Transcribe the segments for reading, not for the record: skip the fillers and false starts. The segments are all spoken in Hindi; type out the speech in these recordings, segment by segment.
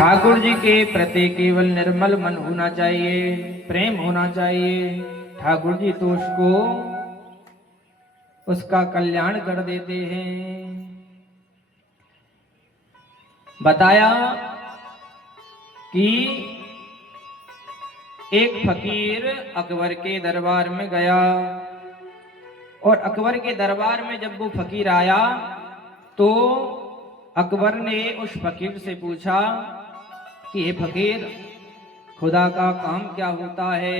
ठाकुर जी के प्रति केवल निर्मल मन होना चाहिए, प्रेम होना चाहिए। ठाकुर जी तो उसका कल्याण कर देते हैं। बताया कि एक फकीर अकबर के दरबार में गया और अकबर के दरबार में जब वो फकीर आया तो अकबर ने उस फकीर से पूछा कि हे फकीर, खुदा का काम क्या होता है।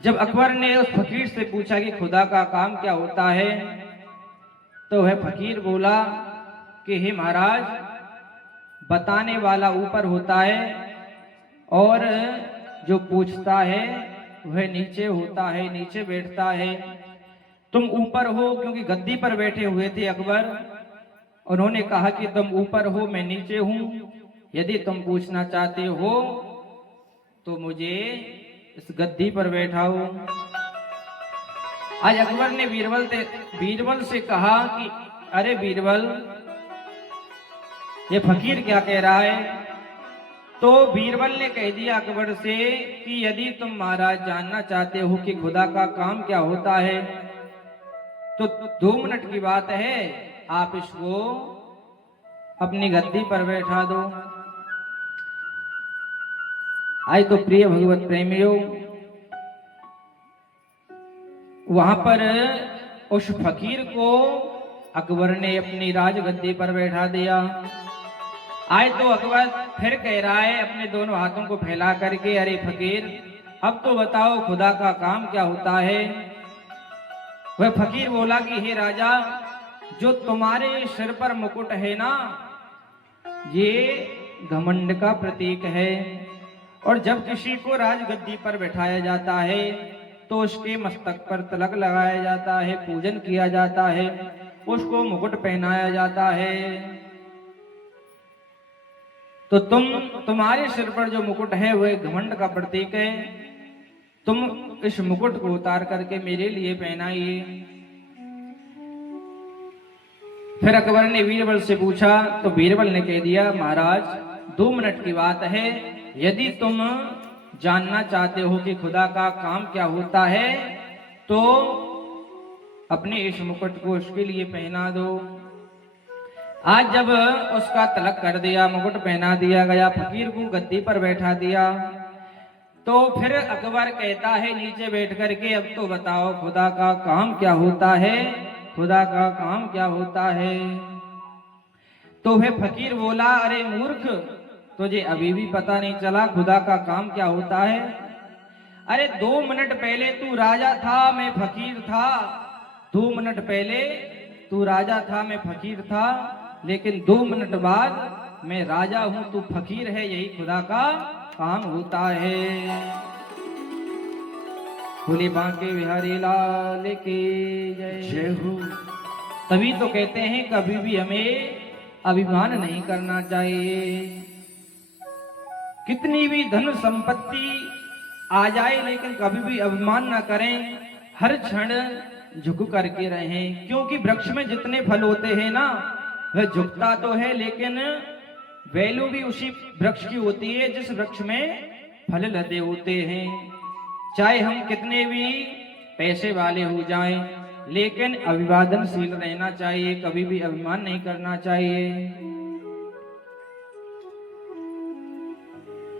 जब अकबर ने उस फकीर से पूछा कि खुदा का काम क्या होता है तो वह फकीर बोला कि हे महाराज, बताने वाला ऊपर होता है और जो पूछता है वह नीचे होता है, नीचे बैठता है। तुम ऊपर हो क्योंकि गद्दी पर बैठे हुए थे अकबर। उन्होंने कहा कि तुम ऊपर हो, मैं नीचे हूं। यदि तुम पूछना चाहते हो तो मुझे इस गद्दी पर बैठाओ। आज अकबर ने बीरबल से कहा कि अरे बीरबल, ये फकीर क्या कह रहा है। तो बीरबल ने कह दिया अकबर से कि यदि तुम महाराज जानना चाहते हो कि खुदा का काम क्या होता है तो 2 मिनट की बात है, आप इसको अपनी गद्दी पर बैठा दो। आज तो प्रिय भगवत प्रेमियों, वहां पर उस फकीर को अकबर ने अपनी राजगद्दी पर बैठा दिया। आज तो अकबर फिर कह रहा है अपने दोनों हाथों को फैला करके, अरे फकीर, अब तो बताओ खुदा का काम क्या होता है। वह फकीर बोला कि हे राजा, जो तुम्हारे सिर पर मुकुट है ना, ये घमंड का प्रतीक है। और जब किसी को राजगद्दी पर बैठाया जाता है तो उसके मस्तक पर तिलक लगाया जाता है, पूजन किया जाता है, उसको मुकुट पहनाया जाता है। तो तुम्हारे सिर पर जो मुकुट है वह घमंड का प्रतीक है। तुम इस मुकुट को उतार करके मेरे लिए पहनाइए। फिर अकबर ने बीरबल से पूछा तो बीरबल ने कह दिया, महाराज 2 मिनट की बात है, यदि तुम जानना चाहते हो कि खुदा का काम क्या होता है तो अपने इस मुकुट को उसके लिए पहना दो। आज जब उसका तिलक कर दिया, मुकुट पहना दिया गया, फकीर को गद्दी पर बैठा दिया, तो फिर अकबर कहता है नीचे बैठ करके, अब तो बताओ खुदा का काम क्या होता है, खुदा का काम क्या होता है। तो वह फकीर बोला, अरे मूर्ख, तुझे अभी भी पता नहीं चला खुदा का काम क्या होता है। अरे 2 मिनट पहले तू राजा था, मैं फकीर था। 2 मिनट पहले तू राजा था, मैं फकीर था, लेकिन 2 मिनट बाद मैं राजा हूं, तू फकीर है। यही खुदा का काम होता है। भोले बांके बिहारी लाल की जय हो। तभी तो कहते हैं कभी भी हमें अभिमान नहीं करना चाहिए। कितनी भी धन संपत्ति आ जाए लेकिन कभी भी अभिमान ना करें, हर क्षण झुक करके रहें। क्योंकि वृक्ष में जितने फल होते हैं ना, वह झुकता तो है लेकिन वैल्यू भी उसी वृक्ष की होती है जिस वृक्ष में फल लदे होते हैं। चाहे हम कितने भी पैसे वाले हो जाएं, लेकिन अभिवादनशील रहना चाहिए, कभी भी अभिमान नहीं करना चाहिए।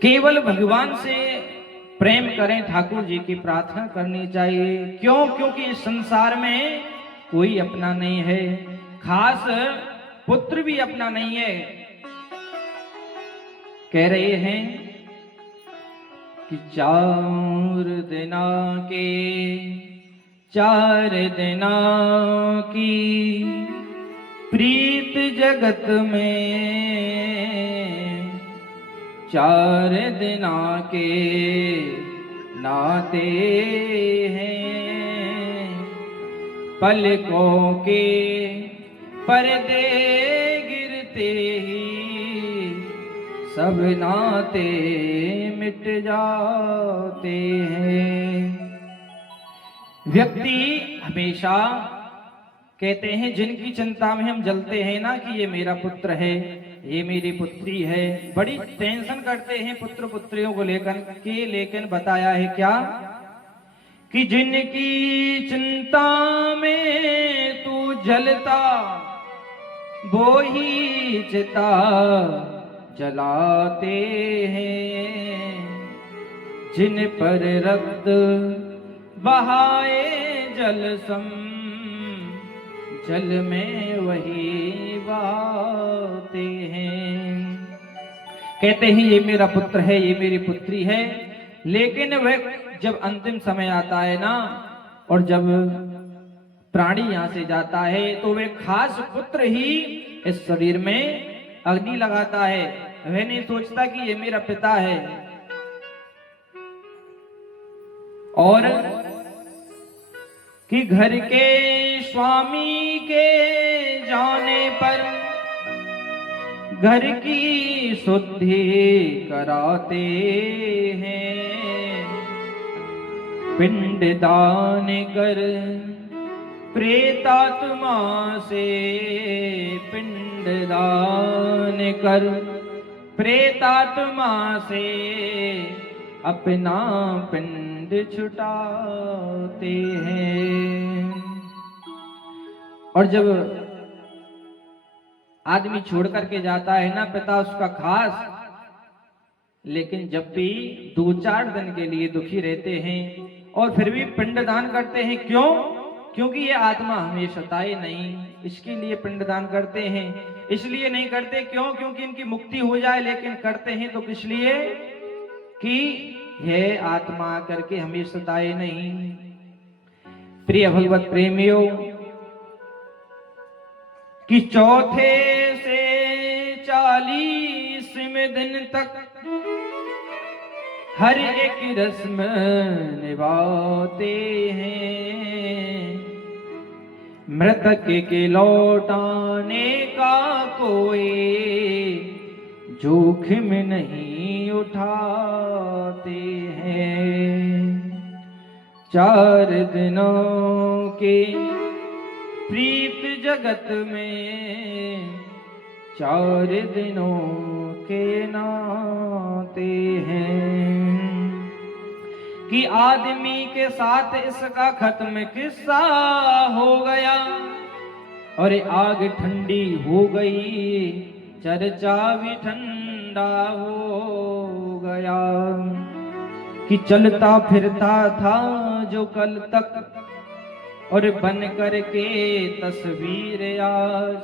केवल भगवान से प्रेम करें, ठाकुर जी की प्रार्थना करनी चाहिए। क्यों? क्योंकि इस संसार में कोई अपना नहीं है, खास पुत्र भी अपना नहीं है। कह रहे हैं कि 4 दिना के 4 दिना की प्रीत जगत में, 4 दिना के नाते हैं। पलकों के पर्दे गिरते ही सब नाते मिट जाते हैं। व्यक्ति हमेशा कहते हैं, जिनकी चिंता में हम जलते हैं ना कि ये मेरा पुत्र है, ये मेरी पुत्री है। बड़ी टेंशन करते हैं पुत्र पुत्रियों को लेकर के, लेकिन बताया है क्या कि जिनकी चिंता में तू जलता वो ही चिता जलाते हैं, जिन पर रक्त बहाए जल सम जल में वही बहाते हैं। कहते हैं ये मेरा पुत्र है, ये मेरी पुत्री है, लेकिन वह जब अंतिम समय आता है ना, और जब प्राणी यहां से जाता है तो वह खास पुत्र ही इस शरीर में अग्नि लगाता है। वह नहीं सोचता कि ये मेरा पिता है। और कि घर के स्वामी के जाने पर घर की शुद्धि कराते हैं, पिंड दान कर प्रेतात्मा से, पिंड दान कर प्रेतात्मा से अपना पिंड छुटाते हैं। और जब आदमी छोड़ करके जाता है ना पिता उसका खास, लेकिन जब भी 2-4 दिन के लिए दुखी रहते हैं और फिर भी पिंडदान करते हैं। क्यों? क्योंकि ये आत्मा हमें सताए नहीं, इसके लिए पिंडदान करते हैं। इसलिए नहीं करते क्यों? क्योंकि इनकी मुक्ति हो जाए, लेकिन करते हैं तो किस लिए कि यह आत्मा करके हमें सताए नहीं। प्रिय भगवत प्रेमियों, कि चौथे से 40वें दिन तक हर एक रस्म निभाते हैं, मृतक के लौटाने का कोई जोखिम नहीं उठाते हैं। 4 दिनों के प्रीत जगत में 4 दिनों के नाते हैं, कि आदमी के साथ इसका खत्म किस्सा हो गया और आग ठंडी हो गई, चर्चा भी ठंडा हो गया। कि चलता फिरता था जो कल तक और बन करके तस्वीर आज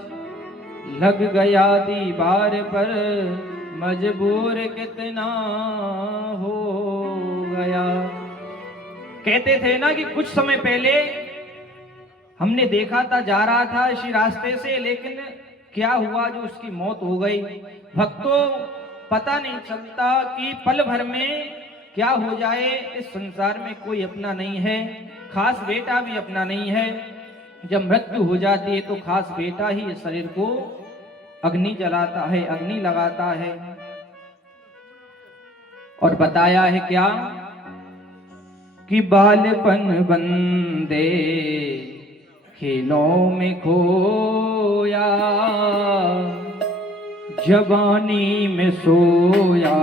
लग गया दीवार पर, मजबूर कितना हो गया। कहते थे ना कि कुछ समय पहले हमने देखा था, जा रहा था इसी रास्ते से, लेकिन क्या हुआ जो उसकी मौत हो गई। भक्तों, पता नहीं चलता कि पल भर में क्या हो जाए। इस संसार में कोई अपना नहीं है, खास बेटा भी अपना नहीं है। जब मृत्यु हो जाती है तो खास बेटा ही इस शरीर को अग्नि जलाता है, अग्नि लगाता है। और बताया है क्या कि बालपन बंदे खेलों में खोया, जवानी में सोया,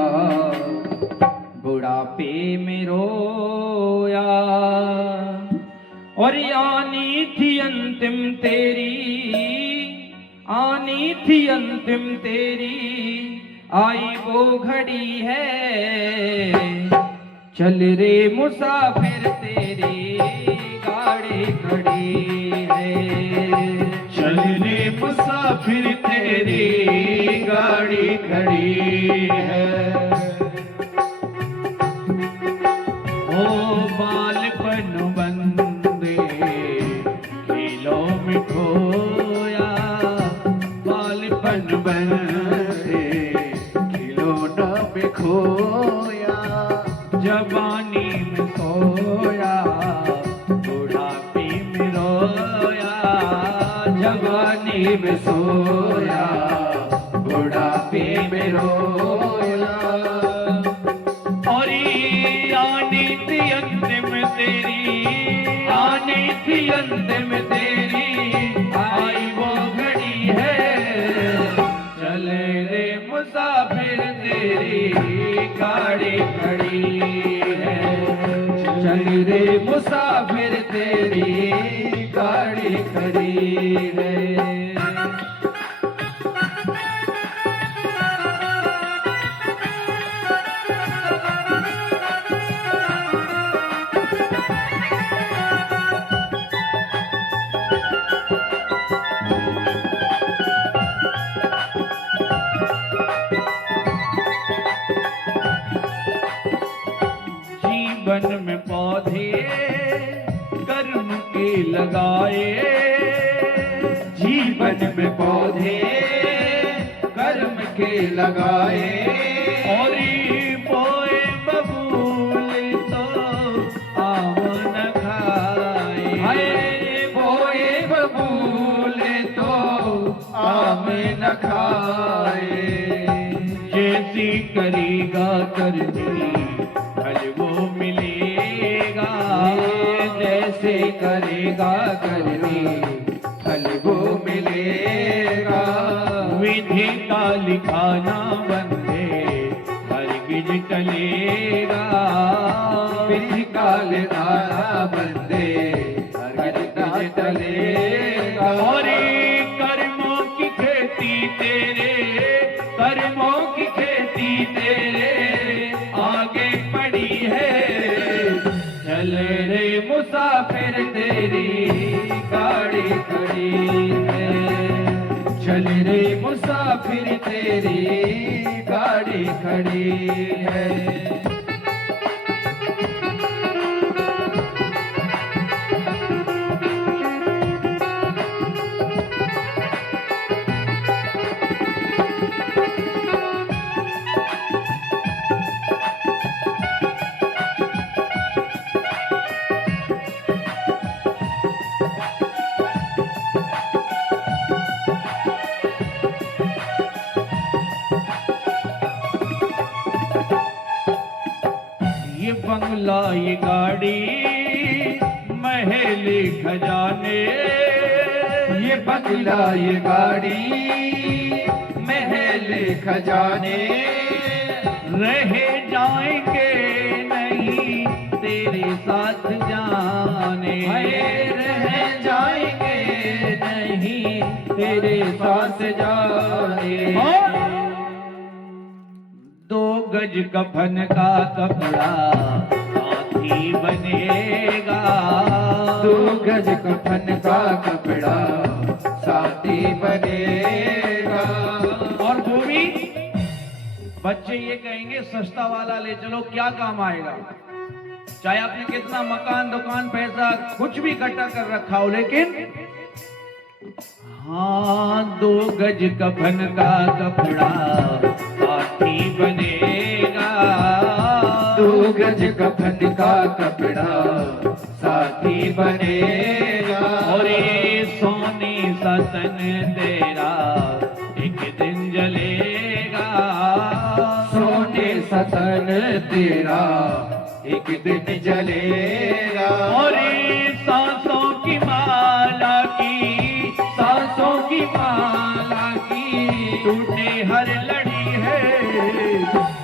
बुढ़ापे में रोया। और आनी थी अंतिम तेरी, आनी थी अंतिम तेरी, आई वो घड़ी है। चल रे मुसाफिर तेरी गाड़ी खड़ी है, चल रे मुसाफिर तेरी गाड़ी खड़ी है। ओ बालपन बंदे खेलों में खोया, बालपन बंदे खिलौना में खोया, जवानी में सोया, बुढ़ापे में रोया, जवानी में सोया, बुढ़ापे में रोया। और आनी थी अंतिम तेरी, आनी थी अंतिम तेरी, आई वो घड़ी है। चले रे मुसाफिर तेरी गाड़ी खड़ी है, चल रे मुसाफिर तेरी गाड़ी खड़ी है। जीवन में पौधे कर्म के लगाए, जीवन में पौधे कर्म के लगाए, और बोए बबूल तो आम न खाए। हाय बोए बबूल तो आम न खाए। जैसी करेगा करनी फल वो मिलेगा, जैसे करेगा करनी फल वो मिलेगा। विधि का लिखा ना बंदे हरगिज टलेगा, विधि का लिखा बंदे हरगिज टलेगा। और कर्मों की खेती तेरे, कर्मों की खेती तेरे आगे पड़ी है। चल रे मुसाफिर तेरी गाड़ी खड़ी है, चल रे मुसाफिर तेरी गाड़ी खड़ी है। ये बंगला ये गाड़ी महल खजाने, ये बंगला ये गाड़ी महल खजाने, रहे जाएंगे नहीं तेरे साथ जाने। रह जाएंगे नहीं तेरे साथ जाने। दो गज कफन का कपड़ा साथी बनेगा, दो गज कफन का कपड़ा साथी बनेगा। और वो भी बच्चे ये कहेंगे सस्ता वाला ले चलो, क्या काम आएगा। चाहे आपने कितना मकान दुकान पैसा कुछ भी इकट्ठा कर रखा हो, लेकिन हाँ 2 गज कफन का कपड़ा साथी बनेगा, 2 गज कफन का कपड़ा साथी बनेगा। और ये सोने सा तन तेरा एक दिन जलेगा, सोने सा तन तेरा एक दिन जलेगा। और ये सांसों की माला की, सांसों की माला की टूटे हर लड़ी है।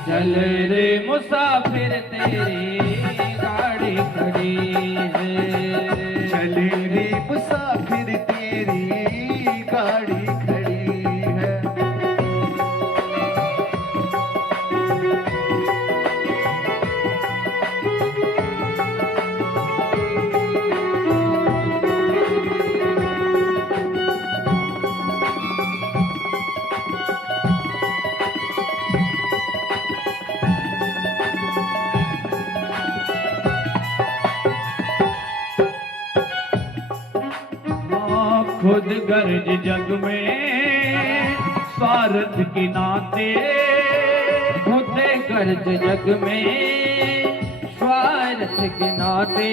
चल रे मुसाफिर तेरी गाड़ी खड़ी है, चल रे मुसाफिर तेरी गाड़ी खड़ी है। खुद गर्ज जग में स्वार्थ के नाते, खुद गर्ज जग में स्वार्थ के नाते,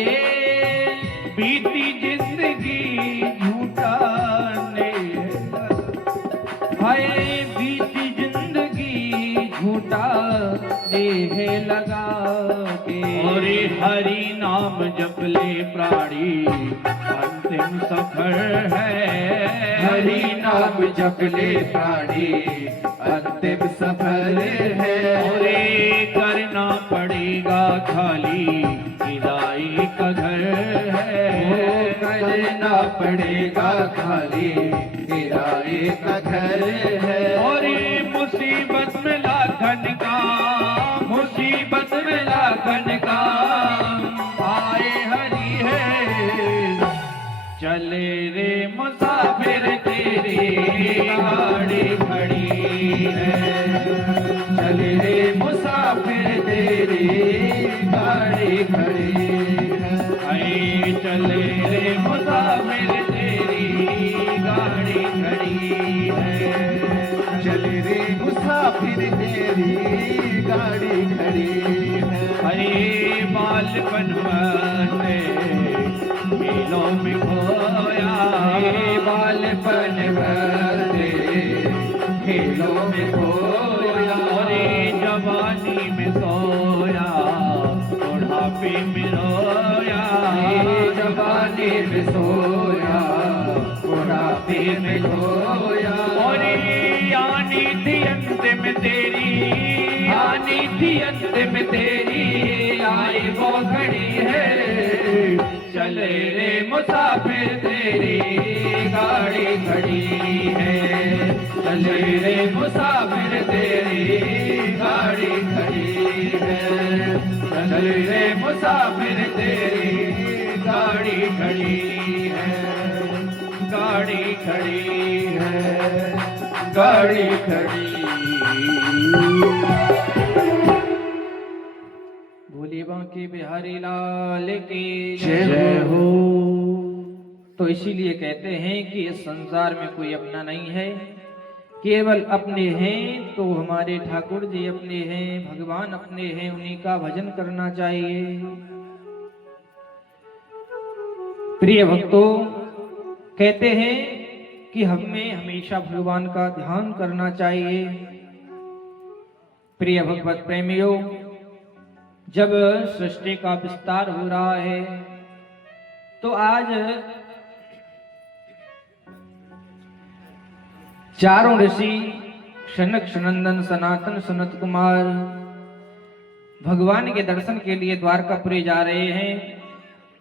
बीती जिंदगी झूठा ने, हाय बीती जिंदगी झूठा देह लगा के। और हरि नाम जप ले प्राणी अंतिम सफर है, हरि नाम जप ले प्राणी अंतिम सफर है। और करना पड़ेगा खाली विदाई का घर है। करना पड़ेगा खाली किराए का घर है। और मुसीबत में लाखन का, मुसीबत में लाखन का आए हरी है। चले रे मुसाफिर तेरी गाड़ी खड़ी है। चले रे मुसाफिर तेरी गाड़ी खड़ी है। आई चले रे मुसाफिर तेरी गाड़ी खड़ी है। चले रे मुसाफिर तेरी गाड़ी खड़ी है। अरे बालपन बने खेलों में खोया। बालपन भरते खेलों में खोया। अरे जवानी में सोया, बुढ़ापे में रोया। जवानी में सोया, बुढ़ापे में रोया। और आनी थी अंतिम तेरी, आनी थी अंतिम तेरी आई वो घड़ी है। चले रे मुसाफिर तेरी गाड़ी खड़ी है। चले रे मुसाफिर तेरी गाड़ी खड़ी है। चले रे मुसाफिर तेरी गाड़ी खड़ी है। गाड़ी खड़ी है गाड़ी खड़ी। भोले बांके बिहारी लाल की जय हो। तो इसीलिए कहते हैं कि इस संसार में कोई अपना नहीं है, केवल अपने हैं तो हमारे ठाकुर जी अपने हैं, भगवान अपने हैं, उन्हीं का भजन करना चाहिए। प्रिय भक्तों, कहते हैं कि हमें हमेशा भगवान का ध्यान करना चाहिए। प्रिय भगवत प्रेमियों, जब सृष्टि का विस्तार हो रहा है तो आज चारों ऋषि शनक सनंदन सनातन सनत कुमार भगवान के दर्शन के लिए द्वारकापुरी जा रहे हैं।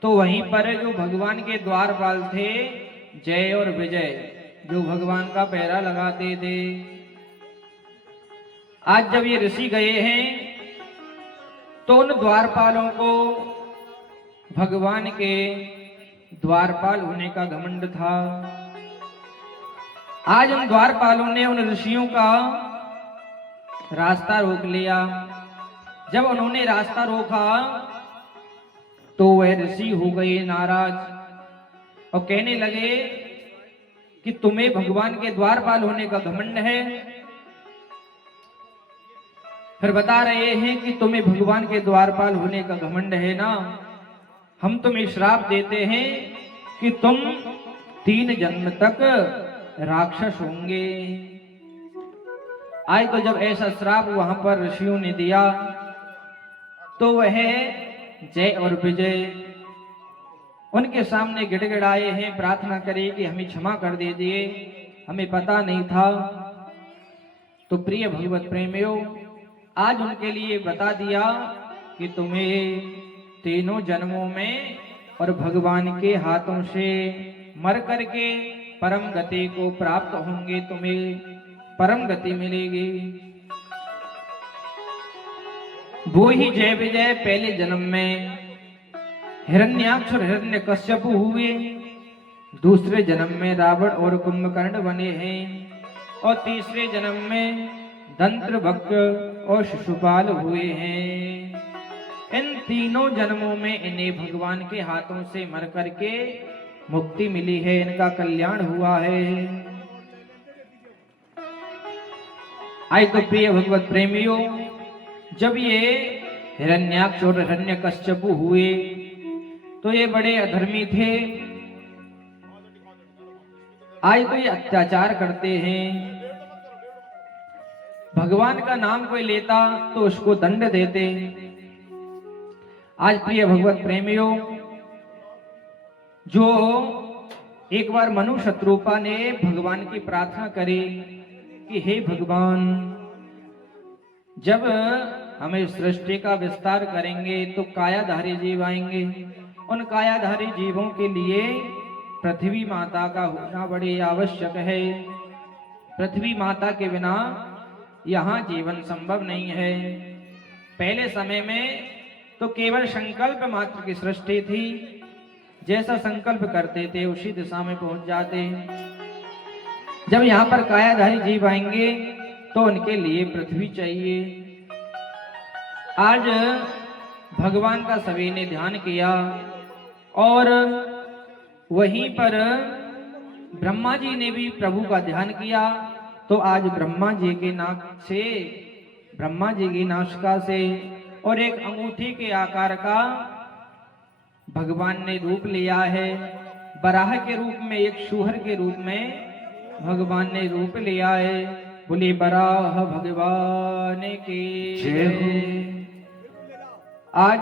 तो वहीं पर जो भगवान के द्वारपाल थे जय और विजय, जो भगवान का पहरा लगाते थे, आज जब ये ऋषि गए हैं तो उन द्वारपालों को भगवान के द्वारपाल होने का घमंड था। आज उन द्वारपालों ने उन ऋषियों का रास्ता रोक लिया। जब उन्होंने रास्ता रोका तो वह ऋषि हो गए नाराज और कहने लगे कि तुम्हें भगवान के द्वारपाल होने का घमंड है। फिर बता रहे हैं कि तुम्हें भगवान के द्वारपाल होने का घमंड है ना, हम तुम्हें श्राप देते हैं कि तुम 3 जन्म तक राक्षस होंगे। आज तो जब ऐसा श्राप वहां पर ऋषियों ने दिया तो वह जय और विजय उनके सामने गिड़गिड़ाए हैं, प्रार्थना करे कि हमें क्षमा कर दीजिए, हमें पता नहीं था। तो प्रिय भगवत प्रेमियों, आज उनके लिए बता दिया कि तुम्हें 3 जन्मों में और भगवान के हाथों से मर करके परम गति को प्राप्त होंगे, तुम्हें परम गति मिलेगी। वो ही जय विजय पहले जन्म में हिरण्याक्ष और हिरण्यकश्यप हुए, दूसरे जन्म में रावण और कुंभकर्ण बने हैं और तीसरे जन्म में दंत्रवक्र और शिशुपाल हुए हैं। इन 3 जन्मों में इन्हें भगवान के हाथों से मर करके मुक्ति मिली है, इनका कल्याण हुआ है। आज तो प्रिय भगवत प्रेमियों, जब ये हिरण्याक्ष और हिरण्यकश्यप हुए तो ये बड़े अधर्मी थे। आज तो ये अत्याचार करते हैं, भगवान का नाम कोई लेता तो उसको दंड देते। आज प्रिय भगवत प्रेमियों, जो एक बार मनु शत्रुपा ने भगवान की प्रार्थना करी कि हे भगवान, जब हमें सृष्टि का विस्तार करेंगे तो कायाधारी जीव आएंगे। उन कायाधारी जीवों के लिए पृथ्वी माता का होना बड़ी आवश्यक है। पृथ्वी माता के बिना यहाँ जीवन संभव नहीं है। पहले समय में तो केवल संकल्प मात्र की सृष्टि थी। जैसा संकल्प करते थे उसी दिशा में पहुंच जाते। जब यहाँ पर कायाधारी जीव आएंगे तो उनके लिए पृथ्वी चाहिए। आज भगवान का सभी ने ध्यान किया और वहीं पर ब्रह्मा जी ने भी प्रभु का ध्यान किया। तो आज ब्रह्मा जी के नाक से, ब्रह्मा जी की नासिका से और एक अंगूठी के आकार का भगवान ने रूप लिया है। बराह के रूप में, एक शूहर के रूप में भगवान ने रूप लिया है। बोले बराह भगवान की जय। आज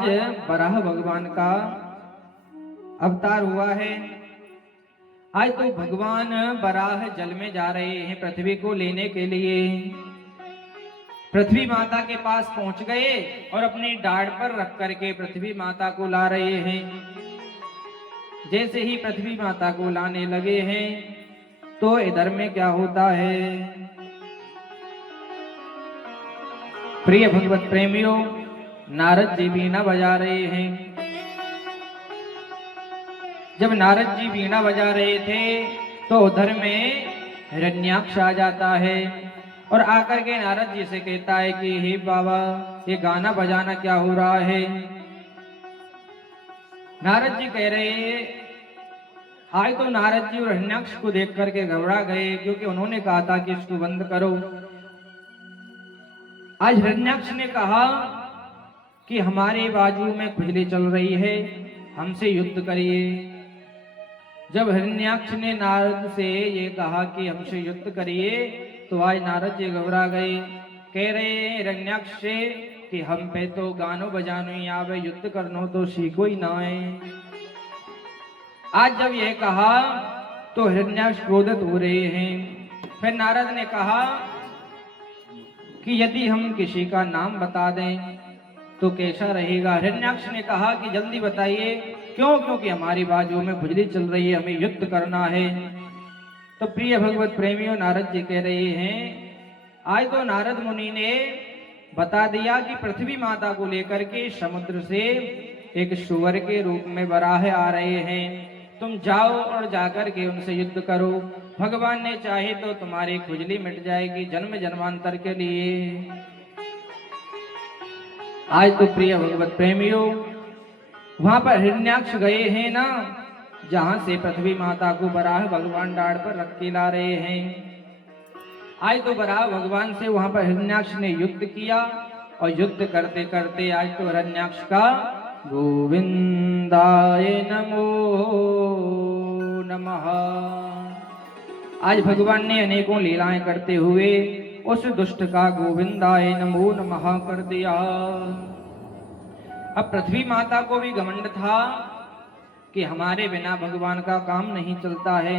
बराह भगवान का अवतार हुआ है। आज तो भगवान बराह जल में जा रहे हैं पृथ्वी को लेने के लिए। पृथ्वी माता के पास पहुंच गए और अपनी डाढ़ पर रख करके पृथ्वी माता को ला रहे हैं। जैसे ही पृथ्वी माता को लाने लगे हैं तो इधर में क्या होता है। प्रिय भगवत प्रेमियों, नारद जी बीना बजा रहे हैं। जब नारद जी बीना बजा रहे थे तो उधर में हिरण्याक्ष आ जाता है और आकर के नारद जी से कहता है कि हे बाबा, ये गाना बजाना क्या हो रहा है। नारद जी कह रहे, आज तो नारद जी और हिरण्याक्ष को देख करके घबरा गए, क्योंकि उन्होंने कहा था कि इसको बंद करो। आज हिरण्याक्ष ने कहा कि हमारे बाजू में खुजली चल रही है, हमसे युद्ध करिए। जब हिरण्याक्ष ने नारद से ये कहा कि हमसे युद्ध करिए तो आज नारद जी घबरा गए। कह रहे हैं हिरण्याक्ष से कि हम पे तो गानो बजानो ही आवे, युद्ध करनो तो सीखो ही ना है। आज जब ये कहा तो हिरण्याक्ष क्रोधित हो रहे हैं। फिर नारद ने कहा कि यदि हम किसी का नाम बता दें तो कैसा रहेगा। हिरण्याक्ष ने कहा कि जल्दी बताइए, क्यों? क्योंकि हमारी बाजू में खुजली चल रही है, हमें युद्ध करना है। तो प्रिय भगवत प्रेमियों, नारद जी कह रहे हैं, आज तो नारद मुनि ने बता दिया कि पृथ्वी माता को लेकर के समुद्र से एक सुअर के रूप में बराह आ रहे हैं। तुम जाओ और जाकर के उनसे युद्ध करो। भगवान ने चाहे तो तुम्हारी खुजली मिट जाएगी जन्म जन्मांतर के लिए। आज तो प्रिय भगवत प्रेमियों, वहां पर हिरण्याक्ष गए हैं ना, जहां से पृथ्वी माता को बराह भगवान डाढ़ पर रख के ला रहे हैं। आज तो बराह भगवान से वहां पर हिरण्याक्ष ने युद्ध किया और युद्ध करते करते आज तो हिरण्याक्ष का गोविंदाय नमो नमः। आज भगवान ने अनेकों लीलाएं करते हुए उस दुष्ट का गोविंदाय नमो नमः कर दिया। अब पृथ्वी माता को भी घमंड था कि हमारे बिना भगवान का काम नहीं चलता है।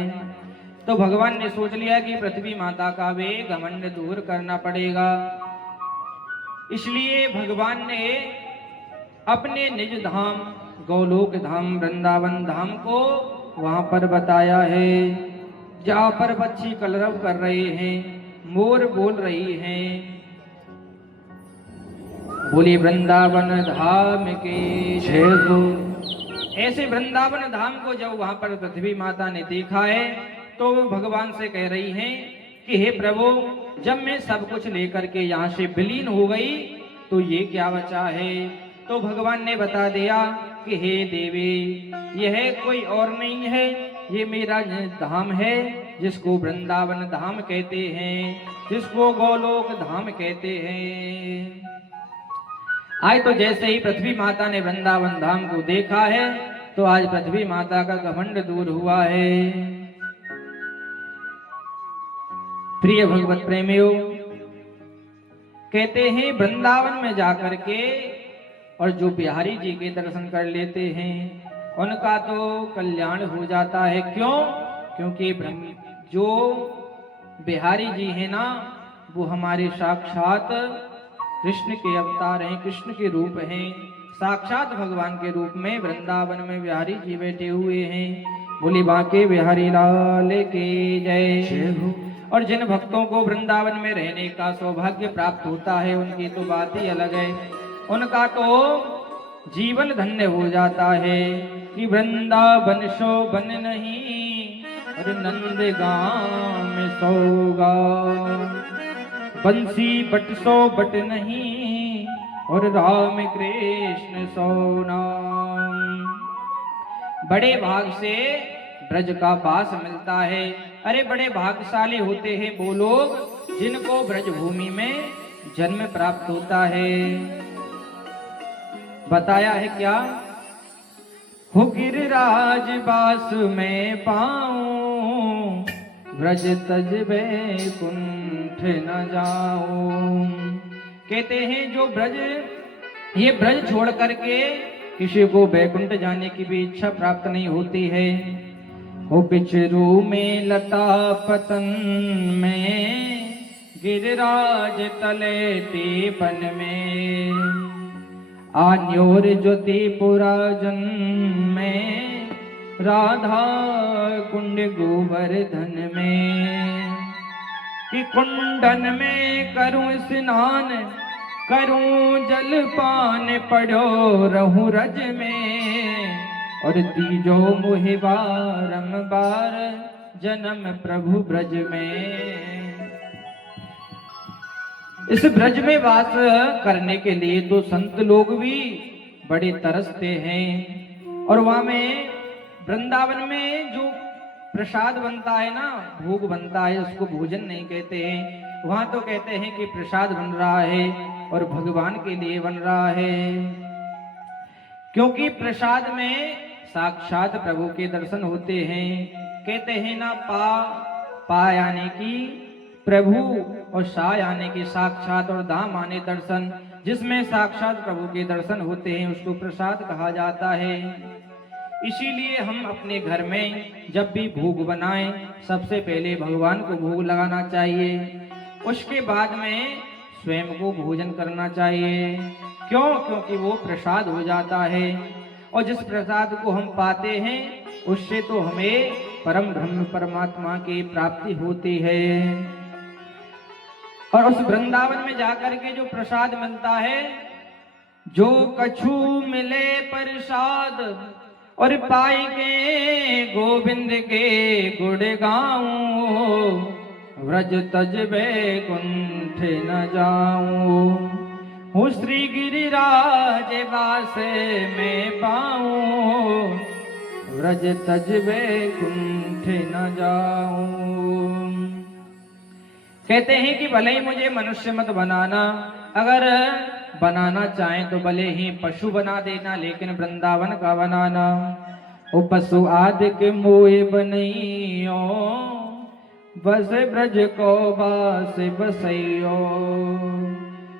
तो भगवान ने सोच लिया कि पृथ्वी माता का भी घमंड दूर करना पड़ेगा। इसलिए भगवान ने अपने निज धाम गोलोक धाम वृंदावन धाम को वहां पर बताया है, जहां पर पक्षी कलरव कर रहे हैं, मोर बोल रही हैं। बोले वृंदावन धाम के जय हो। ऐसे वृंदावन धाम को जब वहां पर पृथ्वी माता ने देखा है तो वो भगवान से कह रही हैं कि हे प्रभु, जब मैं सब कुछ लेकर के यहाँ से विलीन हो गई तो ये क्या बचा है। तो भगवान ने बता दिया कि हे देवी, यह कोई और नहीं है, ये मेरा धाम है जिसको वृंदावन धाम कहते हैं, जिसको गोलोक धाम कहते हैं। आज तो जैसे ही पृथ्वी माता ने वृंदावन धाम को देखा है तो आज पृथ्वी माता का घमंड दूर हुआ है। प्रिय भगवत प्रेमियों, कहते हैं वृंदावन में जाकर के और जो बिहारी जी के दर्शन कर लेते हैं उनका तो कल्याण हो जाता है। क्यों? क्योंकि जो बिहारी जी है ना, वो हमारे साक्षात कृष्ण के अवतार हैं, कृष्ण के रूप हैं। साक्षात भगवान के रूप में वृंदावन में बिहारी जी बैठे हुए हैं। बोली बांके बिहारी लाल के जय हो। और जिन भक्तों को वृंदावन में रहने का सौभाग्य प्राप्त होता है उनकी तो बात ही अलग है, उनका तो जीवन धन्य हो जाता है कि वृंदावन शोभन नहीं और नंद गाम सोगा, बंसी बट सो बट नहीं और राम कृष्ण सो नाम। बड़े भाग से ब्रज का पास मिलता है। अरे बड़े भाग्यशाली होते हैं वो लोग जिनको ब्रज भूमि में जन्म प्राप्त होता है। बताया है क्या, हो गिरिराज बास में पाऊं, ब्रज तज बैकुंठ न जाऊं। कहते हैं जो ब्रज, ये ब्रज छोड़ करके किसी को बैकुंठ जाने की भी इच्छा प्राप्त नहीं होती है। हो बिचरू में लता पतन में, गिरिराज तले टीपन में, आन्योर ज्योतिपुरा जन में, राधा कुंड गोवर्धन में। कि कुंडन में करूं स्नान, करूं जलपान, पढ़ो रहूं रज में, और तीजो मुहि बारंबार जन्म प्रभु ब्रज में। इस ब्रज में वास करने के लिए तो संत लोग भी बड़े तरसते हैं। और वहां में वृंदावन में जो प्रसाद बनता है ना, भोग बनता है, उसको भोजन नहीं कहते हैं। वहां तो कहते हैं कि प्रसाद बन रहा है और भगवान के लिए बन रहा है, क्योंकि प्रसाद में साक्षात प्रभु के दर्शन होते हैं। कहते हैं ना, पा यानी कि प्रभु और सा यानी कि साक्षात और दाम माने दर्शन। जिसमें साक्षात प्रभु के दर्शन होते हैं उसको प्रसाद कहा जाता है। इसीलिए हम अपने घर में जब भी भोग बनाएं, सबसे पहले भगवान को भोग लगाना चाहिए, उसके बाद में स्वयं को भोजन करना चाहिए। क्यों? क्योंकि वो प्रसाद हो जाता है, और जिस प्रसाद को हम पाते हैं उससे तो हमें परम ब्रह्म परमात्मा की प्राप्ति होती है। और उस वृंदावन में जाकर के जो प्रसाद मिलता है, जो कछु मिले प्रसाद, और पाई के गोविंद के गुण गाऊं, व्रज तज बैकुंठ न जाऊं। हूँ श्री गिरिराज वास में पाऊं, व्रज तज बैकुंठ न जाऊं। कहते हैं कि भले ही मुझे मनुष्य मत बनाना, अगर बनाना चाहें तो भले ही पशु बना देना, लेकिन वृंदावन का बनाना। ओ पशु आदि के मोए बनइयो, बस ब्रज को बास बसइयो।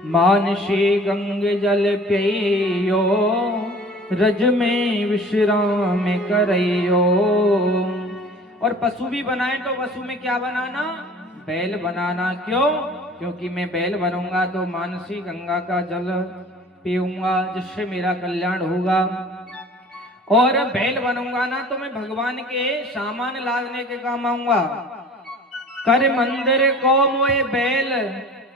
मानसी गंग जल पियो, रज में विश्राम करइयो। और पशु भी बनाए तो पशु में क्या बनाना? बैल बनाना। क्यों? क्योंकि मैं बैल बनूंगा तो मानसी गंगा का जल पीऊंगा, जिससे मेरा कल्याण होगा। और बैल बनूंगा ना तो मैं भगवान के सामान लादने के काम आऊंगा। कर मंदिर को मोए बैल,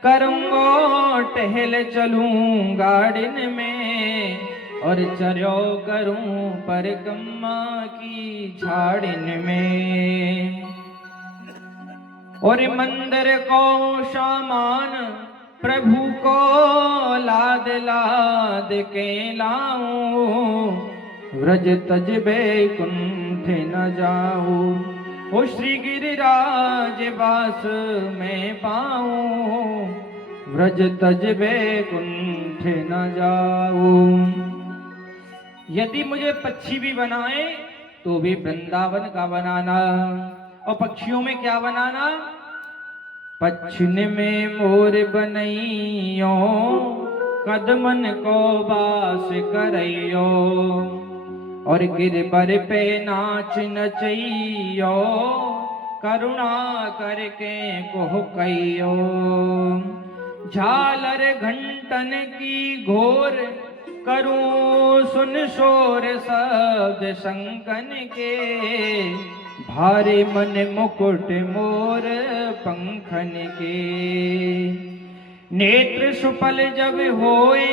करूंगो टहल चलूं गार्डन में, और चर्यो करूं परिक्रमा की झाड़िन में। और मंदिर को सामान प्रभु को लाद लाद के लाऊं, व्रज तज बैकुंठ न जाऊं। ओ श्री गिरिराज वास में पाऊं, व्रज तज बैकुंठ न जाऊं। यदि मुझे पक्षी भी बनाए तो भी वृंदावन का बनाना। और पक्षियों में क्या बनाना? पक्षिन में मोर बनइयो, कदमन को बास करइयो। और गिरबर पे नाच नचइयो, करुणा करके कोह कहियो। झालर घंटन की घोर करूं सुन शोर शब्द शंकन के। भारे मन मुकुट मोर पंखन के। नेत्र सुपल जब होए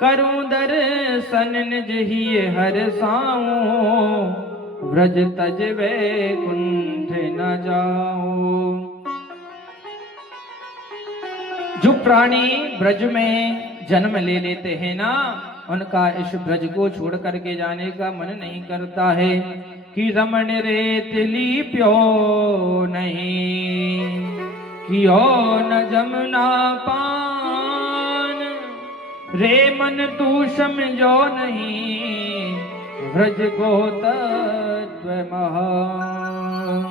करूं दर्शन निज ही हर साऊं। व्रज तज वैकुंठ न जाऊं। जो प्राणी ब्रज में जन्म ले लेते हैं ना, उनका इस ब्रज को छोड़ करके जाने का मन नहीं करता है। कि रमण रेतली प्यो नहीं, कियो न जमुना पान। रे मन तू समझो नहीं, ब्रज को तत्व महान।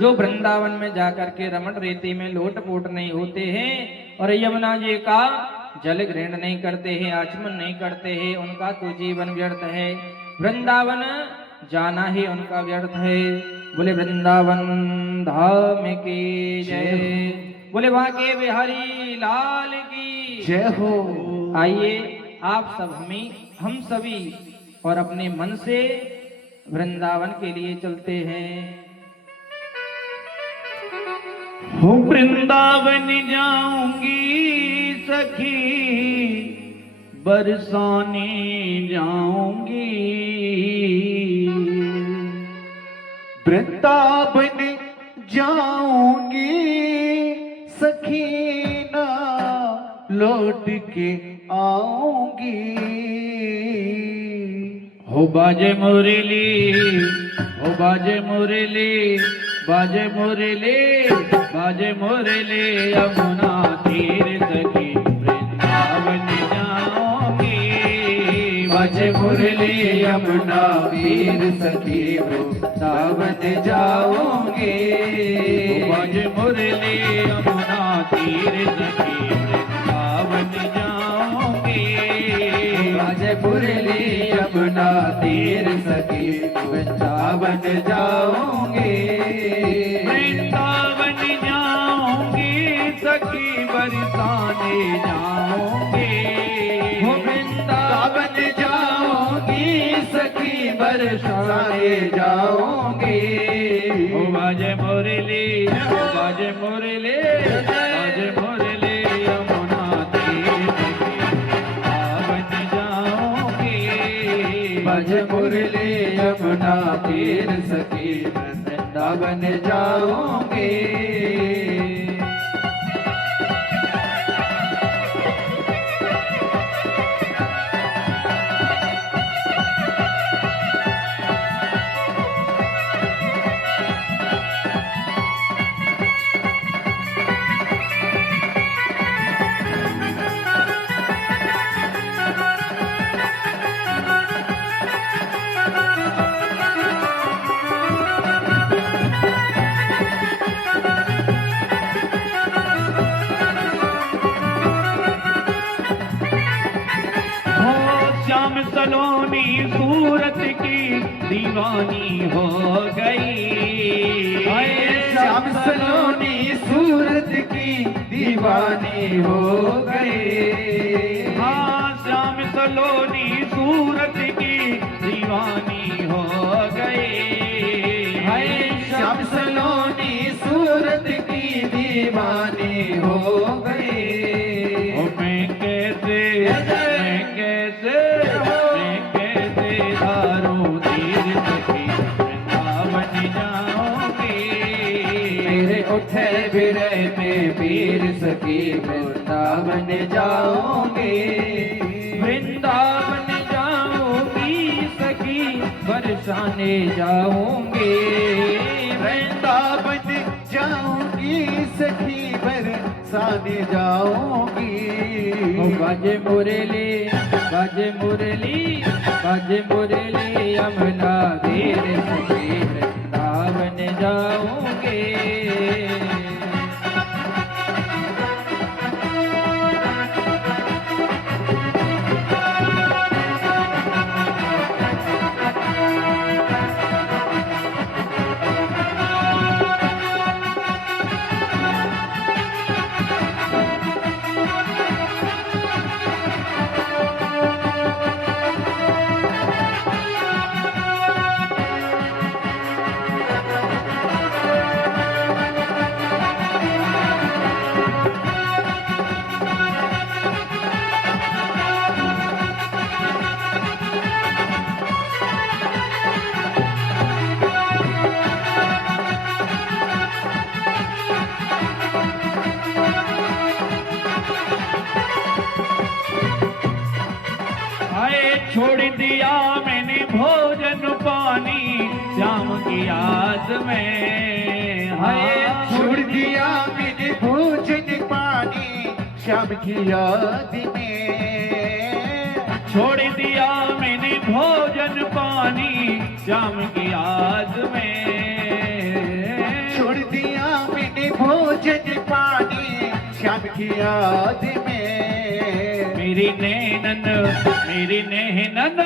जो वृंदावन में जाकर के रमण रेती में लोटपोट नहीं होते हैं और यमुना जी का जल ग्रहण नहीं करते हैं, आचमन नहीं करते हैं, उनका तो जीवन व्यर्थ है। वृंदावन जाना ही उनका व्यर्थ है। बोले वृंदावन धाम की जय। बोले वहां के बिहारी लाल की जय हो। आइए आप सब हम सभी और अपने मन से वृंदावन के लिए चलते हैं। हो वृंदावन जाऊंगी सखी, बरसाने जाऊंगी। वृंदावन जाऊंगी सखी, ना लौट के आऊंगी। हो बाजे मुरली, हो बाजे मुरली, बाजे मुरली, बाजे मुरली। यमुना तीर सखी वृंदावन जाऊंगी। बाजे मुरली यमुना तीर सखी वृंदावन जाऊंगी। बाजे मुरली यमुना तीर सखी वृंदावन जाऊंगी। बाजे मुरली यमुना तीर सखी वृंदावन जाऊंगी। वृंदावन जाऊंगी सखी बरसाने जाऊंगी। हो वृंदावन जाऊंगी सखी बरसाने जाऊंगी। हो बाजे मुरली, हो बाजे मुरली, बाजे मुरली यमुना तीर सखी वृंदावन जाऊंगी। बाजे मुरली यमुना तीर सखी वृंदावन जाऊंगी। श्याम सलोनी सूरत की दीवानी हो गई। श्याम सलोनी सूरत की दीवानी हो गई। हाँ श्याम सलोनी सूरत की दीवानी हो गई। श्याम सलोनी सूरत की दीवानी हो गई। मैं कैसे धारूं तीर सखी वृंदावन जाऊंगी। मेरे उठे बिरे में पीर सखी वृंदावन जाऊंगी। वृंदावन जाऊंगी सखी बरसाने जाऊंगी। वृंदावन जाऊंगी सखी बरसाने जाऊंगी। बाजे मुरली, बाजे मुरली, बाजे मुरली यमुना तीर सखी वृंदावन जाऊंगी। दिया मैंने भोजन पानी श्याम की याद में। हाय छोड़ दिया मैंने भोजन पानी श्याम की याद में। छोड़ दिया मैंने भोजन पानी श्याम की याद में। छोड़ दिया मैंने भोजन पानी श्याम की याद में। मेरी नैनन मेरी नैनन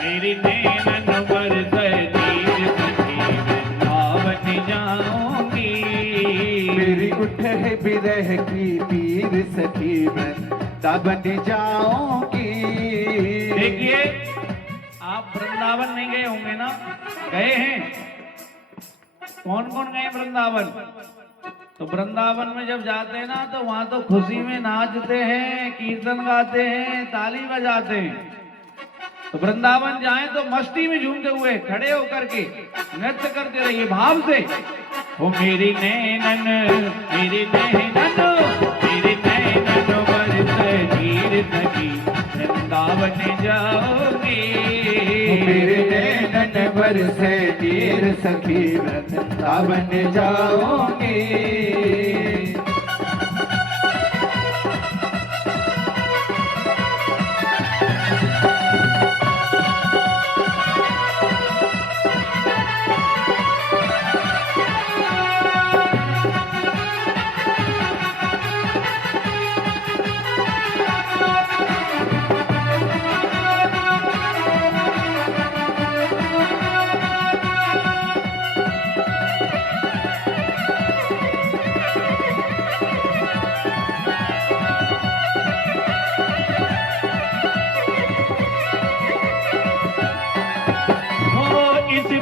मेरी नैनन बरसे नीर सखी वृंदावन जाऊंगी। मेरी उठे बिरह की पीर सखी वृंदावन जाऊंगी। देखिए आप वृंदावन नहीं गए होंगे ना, गए हैं? कौन कौन गए वृंदावन? तो वृंदावन में जब जाते हैं ना तो वहां तो खुशी में नाचते हैं, कीर्तन गाते हैं, ताली बजाते हैं। तो वृंदावन जाएं तो मस्ती में झूमते हुए खड़े होकर के नृत्य करते रहिए भाव से। ओ मेरी नैनन मेरी नैनन मेरी नैनन बरसे नीर सखी वृंदावन जाओगी। मेरे नैनन बरसे नीर सखी वृंदावन जाओगे।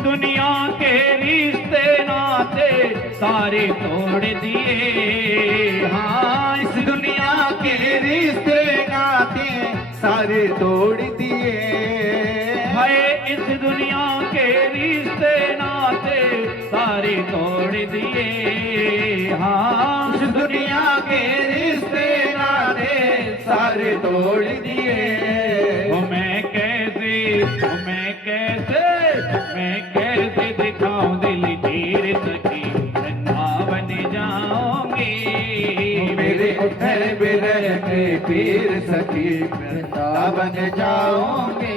दुनिया के रिश्ते नाते सारे तोड़ दिए। हाँ इस दुनिया के रिश्ते नाते सारे तोड़ दिए। हाय इस दुनिया के रिश्ते नाते सारे तोड़ दिए। हाँ इस दुनिया के रिश्ते नाते सारे तोड़ दिए। वो मैं कैसे दिखाऊं दिल तीर सखी वृंदावन जाऊंगी। मेरे उठे बिरह के पीर सखी वृंदावन जाओगे।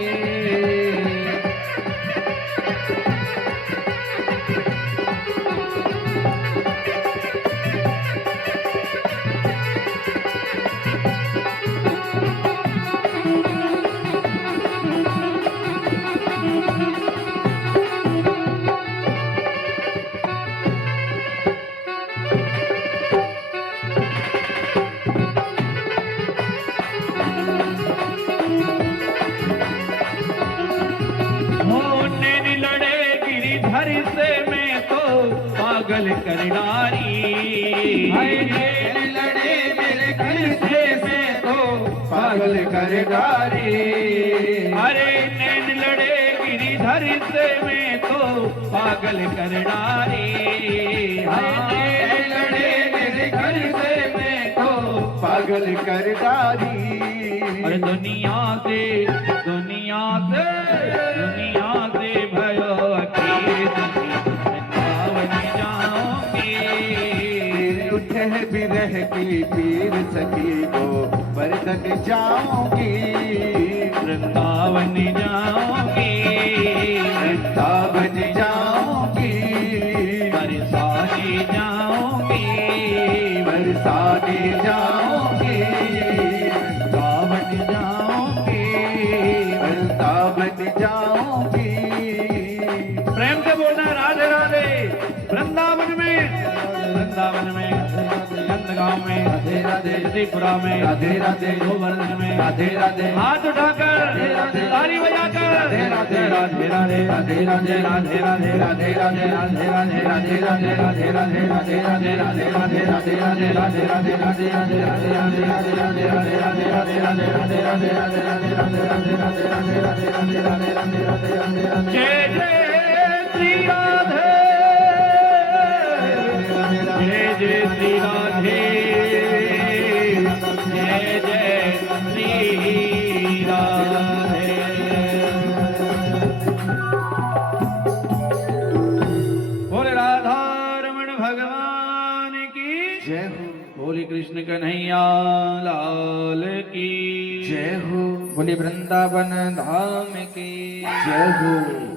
पागल कर डारी। हाय लड़े मेरे घर से मैं तो पागल कर डारी। अरे नैन लड़े गिरिधर से मैं तो पागल कर डारी। हाय लड़े मेरे घर से मैं तो पागल कर डारी। अरे दुनिया से भयो उठे बिरह की पीर सखी को बरतन जाऊंगी। वृंदावन जाऊंगी। वृंदावन जाऊंगी। बरसाने जाऊंगी। बरसाने जाऊंगी। वृंदावन जाऊंगी। वृंदावन जाऊंगी। प्रेम से बोलना राधे राधे। वृंदावन में नंदगांव में राधे राधे। त्रिपुरा में राधे राधे। गोवर्धन में राधे राधे। हाथ उठाकर ताली बजाकर राधे राधे। राधे राधे राधे राधे। राधे राधे राधे राधे। राधे राधे राधे राधे। राधे राधे। राधे राधे। राधे राधे। राधे राधे। राधे राधे। राधे राधे। राधे राधे। राधे राधे। राधे राधे। राधे राधे। राधे राधे। राधे राधे। राधे राधे। राधे राधे। राधे राधे। राधे राधे। राधे राधे। जय जय श्री राधे। जय जय श्री राधे। जय जय श्री राधे। बोली कृष्ण कन्हैया लाल की जय हो, बोले वृंदावन धाम की जय हो।